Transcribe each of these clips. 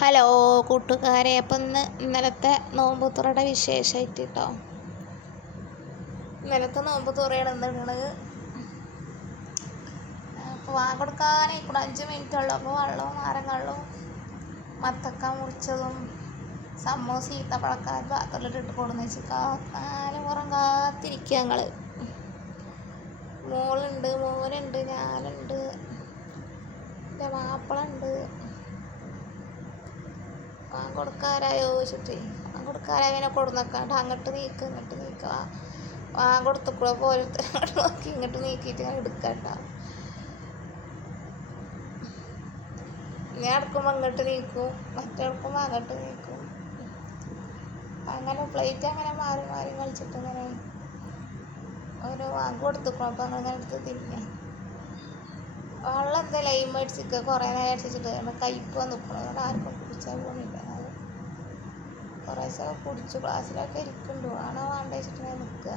Hello കൂട്ടുകാരെ, അപ്പം ഇന്നലത്തെ നോമ്പ് തുറയുടെ വിശേഷമായിട്ട് കേട്ടോ. ഇന്നലത്തെ നോമ്പ് തുറയാണ് ഇന്നിടണത്. അപ്പോൾ കൊടുക്കാനായി കൂടെ 5 മിനിറ്റ് ഉള്ളൂ. അപ്പോൾ വെള്ളവും നാരങ്ങ മത്തക്ക മുറിച്ചതും സമൂസ ഈത്തപ്പഴക്കാർ പാത്രത്തിലിട്ട് കൊടുന്ന് വെച്ച് കാലം കാത്തിരിക്കുക ഞങ്ങൾ. മോനുണ്ട്, ഞാനുണ്ട്, എൻ്റെ മാപ്പിളുണ്ട്. കൊടുക്കാരായോ ചോദിച്ചിട്ട് കൊടുക്കാരായ പിന്നെ കൊടുന്നേക്കാണ്ട് അങ്ങോട്ട് നീക്കുക. കൊടുത്തുകൂടെ പോലത്തെ നോക്കി ഇങ്ങോട്ട് നീക്കിയിട്ട് ഞാൻ എടുക്കണ്ട. ഞാൻ എടുക്കുമ്പോൾ അങ്ങോട്ട് നീക്കും, മറ്റെടുക്കുമ്പോൾ അങ്ങോട്ട് നീക്കും. അങ്ങനെ പ്ലേറ്റ് അങ്ങനെ മാറി മാറി കളിച്ചിട്ട് ഇങ്ങനെ ഒരു കൊടുത്തുക്കും. അപ്പം അങ്ങനെ എടുത്ത് തിന്നെ. വെള്ളം എന്താ ലൈം അടിച്ചിട്ട് കുറേ നേരം അടിച്ചിട്ട് കയ്പ്പ് നിൽക്കണം. അതുകൊണ്ട് ആർക്കും കുടിച്ചാൽ പോണില്ല. കുറേശ്ശെ കുടിച്ചു, ക്ലാസ്സിലൊക്കെ ഇരിക്കുന്നുണ്ട്. ആണോ വേണ്ട വെച്ചിട്ട് ഞാൻ നിൽക്കുക.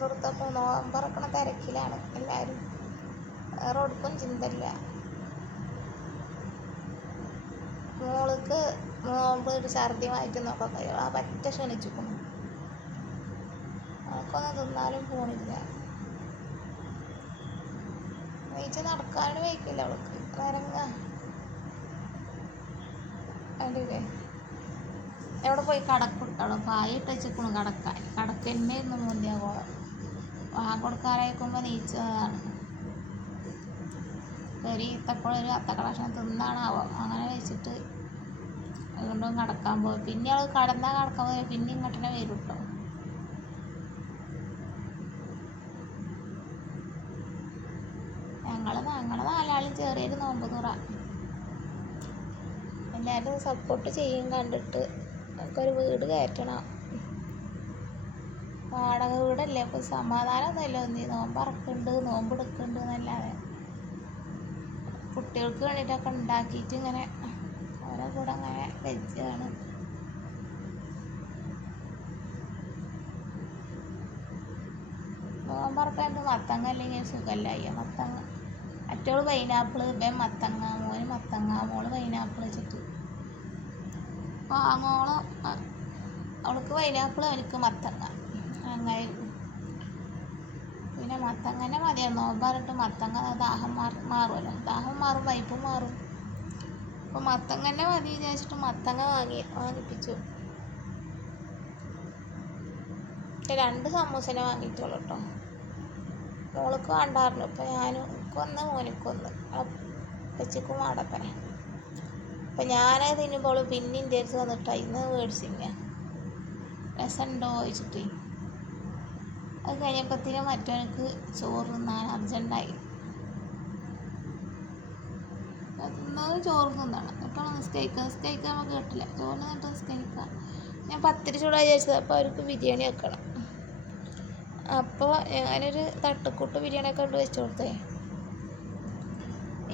കൊടുത്തപ്പോൾ നോമ്പറക്കണ തിരക്കിലാണ് എല്ലാവരും. വേറെ ഒടുക്കും ചിന്തയില്ല. മോൾക്ക് നോമ്പ് ഒരു ഛർദി മാറ്റുന്നൊക്കെ കഴിയും. പറ്റ ക്ഷണിച്ചിരിക്കുന്നു. അവൾക്കൊന്നും തിന്നാലും പോണില്ല. നീച്ച് നടക്കാനും വയ്ക്കില്ല അവൾക്ക്. കണ്ടില്ലേ എവിടെ പോയി കടക്കുട്ടവളെ പായിട്ട് വെച്ചിരിക്കണു കടക്കന്നെ ഇന്ന് മുന്തിയാകോളം. കൊടുക്കാറായിക്കുമ്പോൾ നീച്ചതാണ്. ഒരു ഈത്തപ്പഴം അത്തക്ക കഷ്ണം തിന്നാണാവോ അങ്ങനെ വെച്ചിട്ട് വീണ്ടും കടക്കാൻ പോകും. പിന്നെ അവൾ കടക്കാൻ പോയി പിന്നെ ഇങ്ങോട്ടന്നെ വരും കേട്ടോ. ഞങ്ങള് 4 ചെറിയൊരു നോമ്പ് തുറ. എല്ലാവരും സപ്പോർട്ട് ചെയ്യും. കണ്ടിട്ട് നമുക്കൊരു വീട് കയറ്റണം. വാടക വീടല്ലേ, ഇപ്പോൾ സമാധാനമൊന്നുമില്ല. നോമ്പ് എടുക്കുന്നുണ്ട് എന്നല്ലാതെ കുട്ടികൾക്ക് വേണ്ടിയിട്ടൊക്കെ ഉണ്ടാക്കിയിട്ട് ഇങ്ങനെ ഓരോ കൂടെ അങ്ങനെ വെച്ചാണ്. നോമ്പറക്കാൻ മത്തങ്ങ അല്ലെങ്കിൽ സുഖമില്ലായി. മത്തങ്ങ മറ്റോള് പൈനാപ്പിൾ, ഇവൻ മത്തങ്ങ, മോന് മത്തങ്ങ, മോള് പൈനാപ്പിൾ വെച്ചിട്ട് അവൾക്ക് പൈനാപ്പിൾ, അവർക്ക് മത്തങ്ങ അങ്ങനെ. പിന്നെ മത്തങ്ങനെ മതിയാണ് നോമ്പറിട്ട്. മത്തങ്ങ ദാഹം മാറുമല്ലോ, ദാഹം മാറും, പൈപ്പ് മാറും. അപ്പോൾ മത്തങ്ങനെ മതി വിചാരിച്ചിട്ട് മത്തങ്ങ വാങ്ങിപ്പിച്ചു. 2 സമൂസനെ വാങ്ങിയിട്ടുള്ളൂ കേട്ടോ. മോൾക്ക് വേണ്ടായിരുന്നു. ഇപ്പം ഞാനൊന്ന് മോനിക്കൊന്ന് വെച്ചിക്കും വേണ്ടപ്പനെ. അപ്പം ഞാനത് തിന്നുമ്പോൾ പിന്നെ എൻ്റെ അടുത്ത് വന്നിട്ടാ ഇന്ന് മേടിച്ചിങ്ങ രസമുണ്ടോ ചോദിച്ചിട്ട്. അത് കഴിഞ്ഞപ്പോഴത്തേനും മറ്റവനക്ക് ചോറ് തിന്നാൻ അർജൻറ്റായി. ചോറ് തിന്നണം എന്നിട്ടാണ് നിസ്കരിക്കാൻ നമുക്ക് കേട്ടില്ല. ചോറ് നിന്നിട്ട് നിസ്കരിക്കാം. ഞാൻ പത്തിരി ചൂടായി വിചാരിച്ചത്. അപ്പോൾ അവർക്ക് ബിരിയാണി വെക്കണം. അപ്പോൾ ഞാനൊരു തട്ടുക്കൂട്ട് ബിരിയാണിയൊക്കെ കൊണ്ട് വെച്ച് കൊടുത്തേ.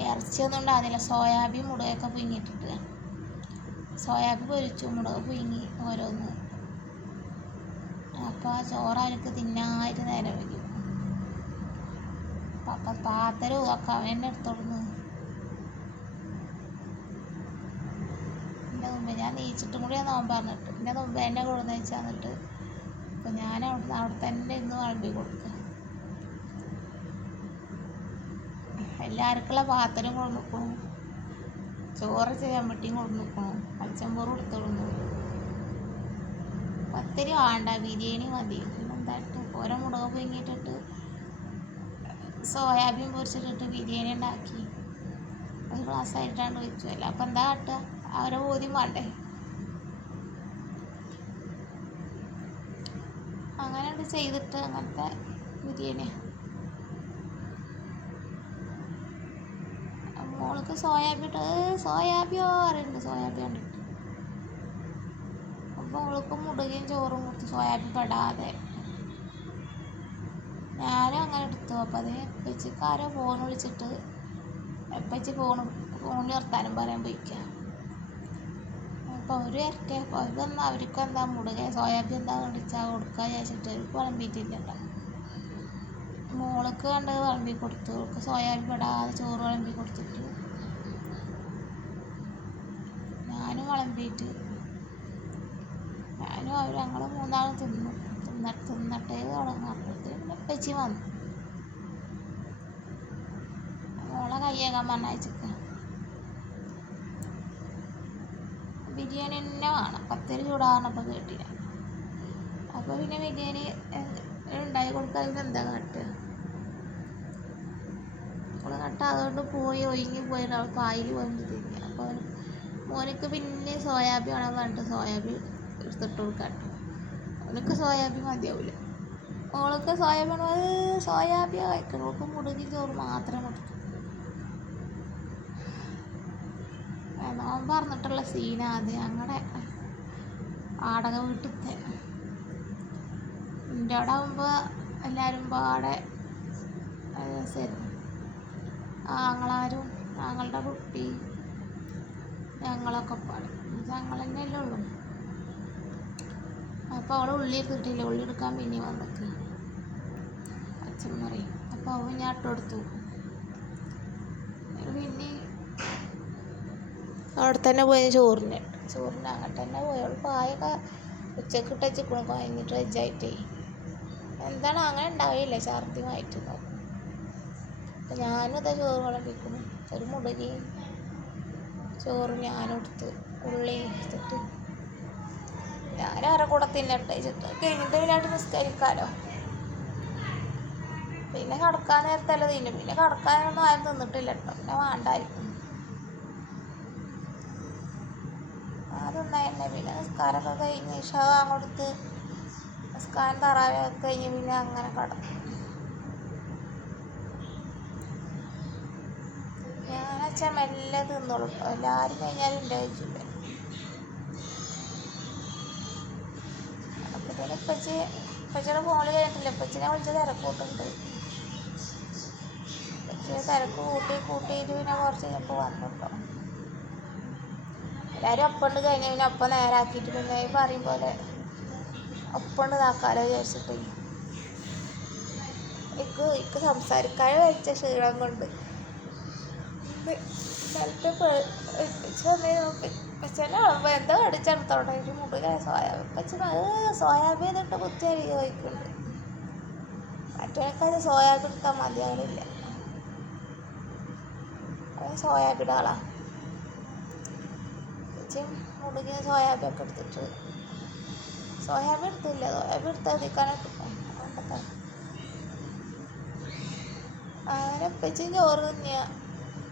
ഇറച്ചിയൊന്നും ഉണ്ടാകുന്നില്ല. സോയാബീൻ മുളകൊക്കെ പുഴുങ്ങിയിട്ടിട്ട് സോയാബീൻ പൊരിച്ചു, മുളക് പുഴുങ്ങി ഓരോന്ന്. അപ്പോൾ ആ ചോറ് അവർക്ക് തിന്നായിട്ട് നേരം വയ്ക്കും. അപ്പം പാത്രം ഇതൊക്കെ അവൻ എന്നെ എടുത്തോളുന്നു. എൻ്റെ മുമ്പ് ഞാൻ നീച്ചിട്ടും കൂടി നോമ്പ് പറഞ്ഞിട്ട് എൻ്റെ മുമ്പ് എന്നെ കൊടുന്ന് വെച്ച് തന്നിട്ട് അപ്പം ഞാൻ അവിടെ തന്നെ ഇന്ന് വിളമ്പി കൊടുക്കുക. എല്ലാവർക്കുള്ള പാത്രം കൊണ്ട് നിൽക്കണം, ചോറ് ചമ്മട്ടിയും കൊണ്ട് നിൽക്കണം, പച്ചമ്പോറ് കൊടുത്തോളുന്നു. പത്തിരി വേണ്ട, ബിരിയാണി മതി. പിന്നെന്തായിട്ട് ഓരോ മുളക് പുഴുങ്ങിയിട്ടിട്ട് സോയാബീൻ പൊരിച്ചിട്ടിട്ട് ബിരിയാണി ഉണ്ടാക്കി ഒരു ഗ്ലാസ് ആയിട്ടാണ്ട് വെച്ചു. അല്ല അപ്പം എന്താ കാട്ടുക, അവരെ ബോധ്യം വേണ്ടേ. അങ്ങനെ ചെയ്തിട്ട് അങ്ങനത്തെ ബിരിയാണി. മോൾക്ക് സോയാബിയോ അറിയുന്നുണ്ട്, സോയാബി കണ്ടിട്ട്. അപ്പോൾ അവൾക്ക് മുടുകയും ചോറും കൊടുത്ത് സോയാബി പെടാതെ ഞാനും അങ്ങനെ എടുത്തു. അപ്പോൾ അതിന് എപ്പച്ചിക്കാരോ ഫോൺ വിളിച്ചിട്ട് എപ്പച്ചി ഫോണിൽ വർത്താനം പറയാൻ പോയിക്കുക. അപ്പോൾ അവർ വരട്ടെ. അപ്പോൾ അവർക്കൊന്നും എന്താ മുടുക സോയാബീൻ എന്താ കണ്ടിച്ചാൽ കൊടുക്കുക വിചാരിച്ചിട്ട് അവർക്ക് വിളമ്പിയിട്ടില്ല കേട്ടോ. മോൾക്ക് കണ്ട് വിളമ്പി കൊടുത്തു. അവൾക്ക് സോയാബീൻ പെടാതെ ചോറ് വിളമ്പി കൊടുത്തിട്ട് ഞാനും വിളമ്പിയിട്ട് ഞാനും ഞങ്ങൾ മൂന്നാളും തിന്നട്ടേ തുടങ്ങാം. അപ്പോഴത്തേക്കും പിന്നെ ഉപ്പച്ചി വന്നു. മോളെ കയ്യേക്കാൻ പറഞ്ഞയച്ചിക്ക. ബിരിയാണി തന്നെ വേണം. പത്തിരി ചൂടാറണപ്പോൾ കേട്ടില്ല. അപ്പോൾ പിന്നെ ബിരിയാണി ഉണ്ടാക്കി കൊടുക്കാൻ എന്താ കാട്ടുക. അവൾ കട്ട അതുകൊണ്ട് ഒഴുങ്ങി പോയിട്ട് അവൾ പായിൽ പോയിട്ട് തിരിഞ്ഞു. അപ്പോൾ മോനിക്ക് പിന്നെ സോയാബീൻ വേണം പറഞ്ഞിട്ട് സോയാബീൻ എടുത്തിട്ട് കൊടുക്കാം. അവനക്ക് സോയാബീൻ മതിയാവില്ല. മോൾക്ക് സോയാബീൻ കഴിക്കണം. അവൾക്ക് മുടുകി ചോറ് മാത്രം കൊടുത്തു. നോമ്പ് പറഞ്ഞിട്ടുള്ള സീന അത് ഞങ്ങളുടെ വാടക വീട്ടിലത്തെ. എൻ്റെ അവിടെ ആകുമ്പോൾ എല്ലാവരും പാടെ രസമായിരുന്നു. ആങ്ങളുടെ കുട്ടി ഞങ്ങളൊക്കെ പാടും. ഞങ്ങൾ തന്നെയല്ലേ ഉള്ളൂ. അപ്പോൾ അവൾ ഉള്ളി എടുത്തിട്ടില്ല. ഉള്ളി എടുക്കാൻ പിന്നെ വന്നിട്ട് അച്ഛൻ പറയും. അപ്പോൾ അവൻ ഞാൻ ഇട്ടുകൊടുത്തു. പിന്നെ അവിടെ തന്നെ പോയി ചോറിന് അങ്ങോട്ട് തന്നെ പോയി. അവൾ പായൊക്കെ ഉച്ചക്ക് ഇട്ടച്ചിക്കണം കഴിഞ്ഞിട്ട് വെച്ചായിട്ടേ. എന്താണ് അങ്ങനെ ഉണ്ടാവില്ല ഛർദ്ദിയുമായിട്ട് നോക്കും. അപ്പം ഞാനും ഇതാ ചോറ് വിളമ്പിക്കുന്നു. ഒരു മുടുകി ചോറ് ഞാനെടുത്ത് ഉള്ളി എടുത്തിട്ട് ഞാൻ അവരെ കൂടെ തിന്നട്ടെ വെച്ചിട്ട് കഴിഞ്ഞിട്ട് പിന്നെ നിസ്കരിക്കാമല്ലോ. പിന്നെ കിടക്കാൻ നേരത്തല്ല തിന്നും. പിന്നെ കിടക്കാനൊന്നും ആരും തിന്നിട്ടില്ല കേട്ടോ. പിന്നെ വേണ്ടായിരിക്കും അതൊന്നായിരുന്നെ. പിന്നെ നിസ്കാരമൊക്കെ കഴിഞ്ഞ് ഇശാ കൊടുത്ത് നിസ്കാരം തറാവീഹ് കഴിഞ്ഞ് പിന്നെ അങ്ങനെ കിടക്കും. ഞാനച്ഛൻ മെല്ലെ തിന്നോളൂ കേട്ടോ. എല്ലാവരും കഴിഞ്ഞാലും എൻ്റെ കഴിച്ചില്ല. അപ്പോഴത്തേന് ഇപ്പച്ചിയുടെ ഫോണിൽ കഴിഞ്ഞിട്ടില്ല. ഇപ്പച്ചിനെ വിളിച്ച് തിരക്കൂട്ടുണ്ട്. ഇപ്പച്ചിയെ തിരക്ക് കൂട്ടിയിട്ട് പിന്നെ കുറച്ച് കഴിഞ്ഞപ്പോൾ വന്നു കേട്ടോ. എല്ലാവരും ഒപ്പമുണ്ട് കഴിഞ്ഞാൽ പിന്നെ ഒപ്പം നേരാക്കിയിട്ട് പിന്നെ പറയും പോലെ ഒപ്പമുണ്ട് ഇതാക്കാലോ വിചാരിച്ചിട്ട് എനിക്ക് സംസാരിക്കാൻ വെച്ച ക്ഷീണം കൊണ്ട് സ്ഥലത്ത് പച്ചനെ ആകുമ്പോൾ എന്താ കടിച്ചെടുത്തോട്ടെ ഒരു മുടുക സോയാബീൻ. പച്ച സോയാബീൻ ഇട്ട് കുത്തിയരി ചോദിക്കുന്നുണ്ട്. മറ്റേക്കാൾ സോയാബീൻ എടുത്താൽ മതിയാവില്ല. അവൻ സോയാബീൻ ആളാ. മുടുകിയ സോയാബീൻ ഒക്കെ എടുത്തിട്ട് സോയാബീൻ എടുത്തില്ല. സോയാബീൻ എടുത്താൽ എത്തിക്കാനൊക്കെ അങ്ങനെ ഉപ്പച്ചും ചോറ് തിന്നിയ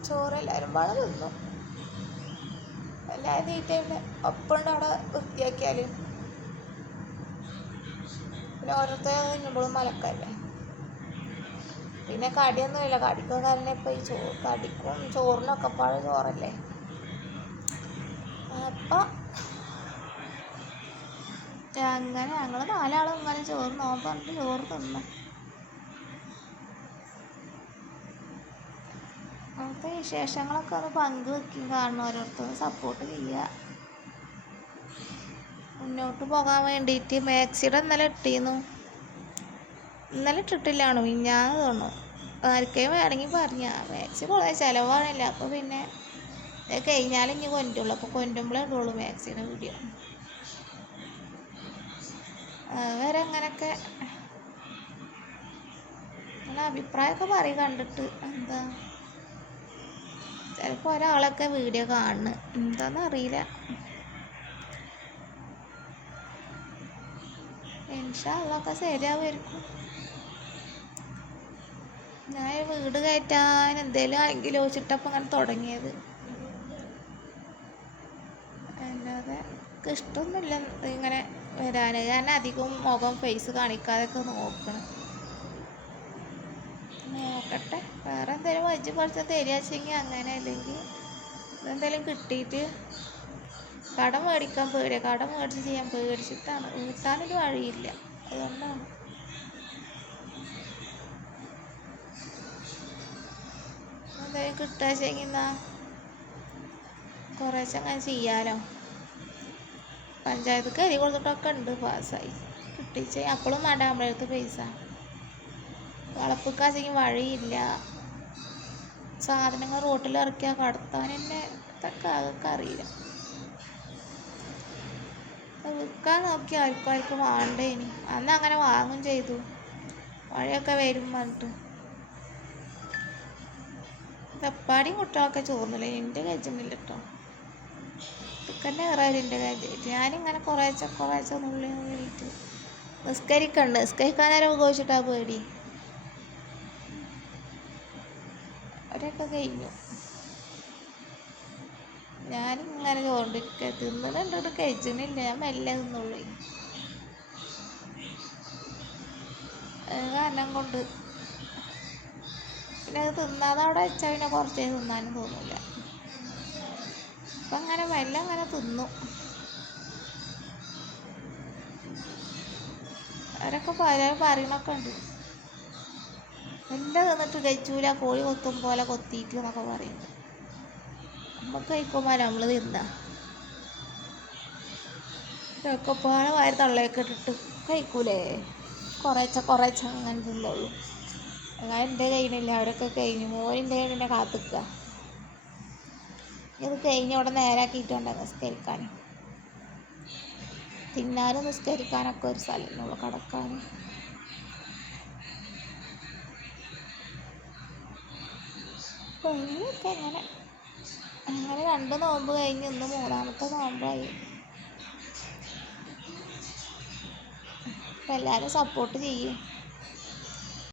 ചോറ് എല്ലാവരും പാടെ തിന്നു. എല്ലാവരും തീറ്റ ഒപ്പമുണ്ട് അവിടെ വൃത്തിയാക്കിയാൽ പിന്നെ ഓരോരുത്തർ തിന്നുമ്പോഴും മലക്കല്ലേ. പിന്നെ കടിയൊന്നുമില്ല. കടിക്കും കാരണം ഇപ്പം ഈ കടിക്കും ചോറിനൊക്കെ പാടെ ചോറല്ലേ. അപ്പം അങ്ങനെ ഞങ്ങൾ നാലാളും ഇങ്ങനെ ചോറ് നോമ്പ് പറഞ്ഞിട്ട് ചോറ് തിന്നു. അങ്ങനത്തെ വിശേഷങ്ങളൊക്കെ ഒന്ന് പങ്കുവെക്കും. കാണുന്ന ഓരോരുത്തർ സപ്പോർട്ട് ചെയ്യുക. മുന്നോട്ട് പോകാൻ വേണ്ടിയിട്ട് മാക്സിയുടെ ഇന്നലെ ഇട്ടിട്ടില്ലാണോ മിഞ്ഞാന്ന് തോന്നുന്നു. ആർക്കെയും വേണമെങ്കിൽ പറഞ്ഞാൽ മാക്സി കുറേ ചിലവാണില്ല. അപ്പോൾ പിന്നെ കഴിഞ്ഞാലും ഇനി കൊണ്ടുള്ളൂ. അപ്പോൾ കൊണ്ടുമ്പോഴേ ഇടുള്ളൂ മാക്സിയുടെ വീഡിയോ. അതുവരെ അങ്ങനെയൊക്കെ നിങ്ങളുടെ അഭിപ്രായമൊക്കെ പറയും കണ്ടിട്ട്. എന്താ ചിലപ്പോൾ ഒരാളൊക്കെ വീഡിയോ കാണുന്നു. എന്താണെന്ന് അറിയില്ല. ഇൻഷാ അള്ളാഹ് ശരിയാവുമായിരിക്കും. ഞാൻ വീട് കയറ്റാൻ എന്തേലും ആയെങ്കിലും വെച്ചിട്ടപ്പോൾ അങ്ങനെ തുടങ്ങിയത്. അല്ലാതെ എനിക്ക് ഇഷ്ടമൊന്നുമില്ല ഇങ്ങനെ വരാൻ. കാരണം അധികം മുഖം ഫേസ് കാണിക്കാതെയൊക്കെ നോക്കട്ടെ. വേറെ എന്തെങ്കിലും വജ്ജ് കുറച്ച് തരികയെങ്കിൽ അങ്ങനെ. അല്ലെങ്കിൽ എന്തെങ്കിലും കിട്ടിയിട്ട് കടം മേടിക്കാൻ പേടിയാണ്. കടം മേടിച്ച് ചെയ്യാൻ പേടിച്ചിട്ടാണ്. വീട്ടാനൊരു വഴിയില്ല. അതുകൊണ്ടാണ് എന്തെങ്കിലും കിട്ടുകയെങ്കിൽ എന്നാൽ കുറേശ്ശെ അങ്ങനെ ചെയ്യാമല്ലോ. പഞ്ചായത്തൊക്കെ എഴുതി കൊടുത്തിട്ടൊക്കെ ഉണ്ട്, പാസ്സായി കിട്ടിച്ച്. അപ്പോഴും വേണ്ട നമ്മുടെ അടുത്ത് പൈസ. വളപ്പിക്കാച്ചെങ്കിൽ വഴിയില്ല, സാധനങ്ങൾ റോട്ടിൽ ഇറക്കിയാൽ കടത്താൻ തന്നെ ഇതൊക്കെ അതൊക്കെ അറിയില്ല. വിൽക്കാൻ നോക്കി ആർക്കും വേണ്ടേനി. അന്ന് അങ്ങനെ വാങ്ങും ചെയ്തു, മഴയൊക്കെ വരും പറഞ്ഞിട്ട്. പെപ്പാടിയും കുട്ടികളൊക്കെ ചോർന്നില്ല, എൻ്റെ കഴിച്ചിട്ടില്ല കേട്ടോ. ഇതൊക്കെ കയറാലും എൻ്റെ കാര്യം. ഞാനിങ്ങനെ കുറേശ്ശെ നുള്ളിയിട്ട് നിസ്കരിക്കാൻ നേരം ഉപയോഗിച്ചിട്ടാ പേടി. അവരൊക്കെ കഴിഞ്ഞു, ഞാനിങ്ങനെ ചോണ്ടിരിക്കുക. തിന്നലുണ്ടിട്ട് കഴിച്ചിട്ടില്ല, ഞാൻ മെല്ലെ തിന്നുള്ളൂ. കാരണം കൊണ്ട് പിന്നെ അത് തിന്നാതെ അവിടെ വെച്ചാൽ പിന്നെ കുറച്ചേ തിന്നാനും തോന്നില്ല. അപ്പം അങ്ങനെ മെല്ലെ അങ്ങനെ തിന്നു. അവരൊക്കെ പലരും പറയണൊക്കെ ഉണ്ട്, എല്ലാം തിന്നിട്ട് കഴിച്ചൂല, കോഴി കൊത്തും പോലെ കൊത്തിയിട്ട് എന്നൊക്കെ പറയുന്നുണ്ട്. നമുക്ക് കഴിക്കുമ്പോൾ നമ്മൾ തിന്നാ ഒക്കെപ്പാടെ വാരി തള്ളയൊക്കെ ഇട്ടിട്ട് കഴിക്കൂലേ. കുറേശ്ശെ അങ്ങനെ തിന്നുള്ളൂ. അങ്ങനെ എൻ്റെ കഴിഞ്ഞില്ല, അവരൊക്കെ കഴിഞ്ഞു. മോനിൻ്റെ കഴിഞ്ഞെ കാത്തിക്കുക. ഇത് കഴിഞ്ഞ് അവിടെ നേരാക്കിയിട്ടുണ്ട് നിസ്കരിക്കാൻ. തിന്നാനും നിസ്കരിക്കാനൊക്കെ ഒരു സ്ഥലമുള്ളൂ, കിടക്കാനും. അങ്ങനെയൊക്കെ അങ്ങനെ 2 നോമ്പ് കഴിഞ്ഞ് ഇന്ന് 3ാമത്തെ നോമ്പായി. അപ്പം എല്ലാവരും സപ്പോർട്ട് ചെയ്യും.